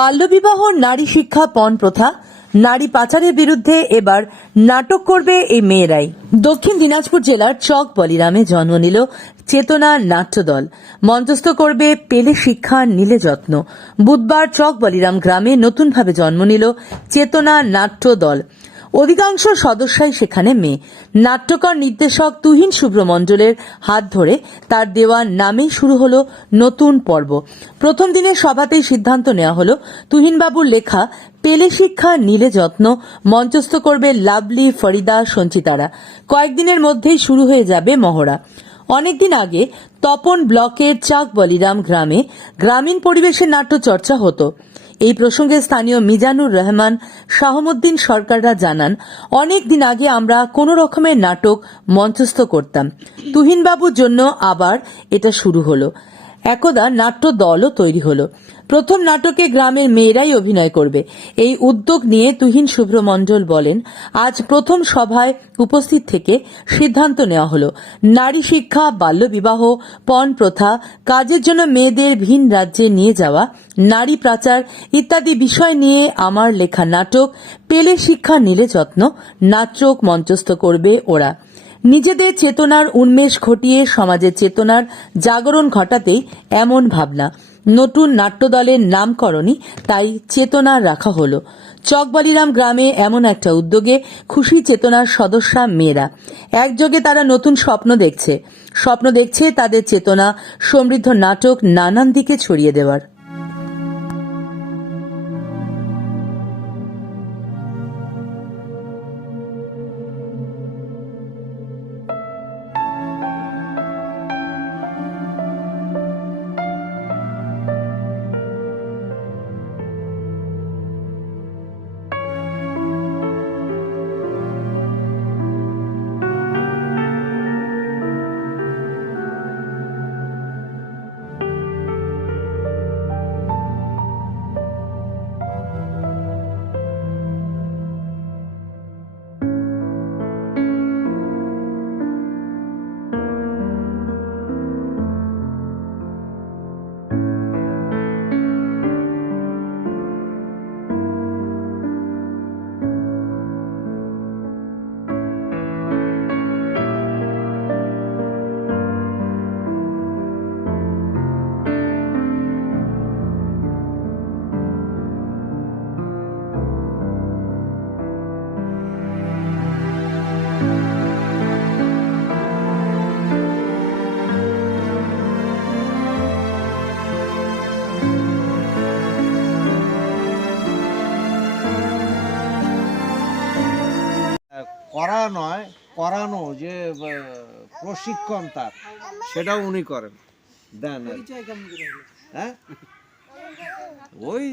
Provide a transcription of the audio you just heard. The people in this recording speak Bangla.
বাল্যবিবাহ নারী শিক্ষা পণ প্রথা, নারী পাচারের বিরুদ্ধে এবার নাটক করবে এই মেয়েরাই। দক্ষিণ দিনাজপুর জেলার চক বলিরামে জন্ম নিল চেতনা নাট্যদল। মঞ্চস্থ করবে পেলে শিক্ষা, নিলে যত্ন। বুধবার চক বলিরাম গ্রামে নতুনভাবে জন্ম নিল চেতনা নাট্য দল অধিকাংশ সদস্যই সেখানে মেয়ে। নাট্যকর নির্দেশক তুহিন শুভ্রমণ্ডলের হাত ধরে তার দেওয়া নামেই শুরু হলো নতুন পর্ব। প্রথম দিনের সভাতেই সিদ্ধান্ত নেওয়া হলো, তুহিনবাবুর লেখা পেলে শিক্ষা, নীলে যত্ন মঞ্চস্থ করবে লাভলি, ফরিদা, সঞ্চিতারা। কয়েকদিনের মধ্যেই শুরু হয়ে যাবে মহড়া। অনেকদিন আগে তপন ব্লকের চাক বলিরাম গ্রামে গ্রামীণ পরিবেশে নাট্য চর্চা হতো। এই প্রসঙ্গে স্থানীয় মিজানুর রহমান, শাহমুদ্দিন সরকাররা জানান, অনেক দিন আগে আমরা কোনো রকমের নাটক মঞ্চস্থ করতাম। তুহিনবাবুর জন্য আবার এটা শুরু হলো। একদা নাট্য দলও তৈরি হলো। প্রথম নাটকে গ্রামের মেয়েরাই অভিনয় করবে। এই উদ্যোগ নিয়ে তুহিন শুভ্রমণ্ডল বলেন, আজ প্রথম সভায় উপস্থিত থেকে সিদ্ধান্ত নেওয়া হলো। নারী শিক্ষা, বাল্যবিবাহ, পণ প্রথা, কাজের জন্য মেয়েদের ভিন রাজ্যে নিয়ে যাওয়া, নারী পাচার ইত্যাদি বিষয় নিয়ে আমার লেখা নাটক পেলে শিক্ষা নিলে যত্ন নাটক মঞ্চস্থ করবে ওরা। নিজেদের চেতনার উন্মেষ ঘটিয়ে সমাজের চেতনার জাগরণ ঘটাতেই এমন ভাবনা। নতুন নাট্যদলের নামকরণই তাই চেতনা রাখা হলো। চকবালিরাম গ্রামে এমন একটা উদ্যোগে খুশি চেতনার সদস্যা মেয়েরা। একযোগে তারা নতুন স্বপ্ন দেখছে। স্বপ্ন দেখছে তাদের চেতনা সমৃদ্ধ নাটক নানান দিকে ছড়িয়ে দেওয়ার। করা নয় করানো যে প্রশিক্ষণ তার সেটাও উনি করেন। দেন হ্যাঁ? ওই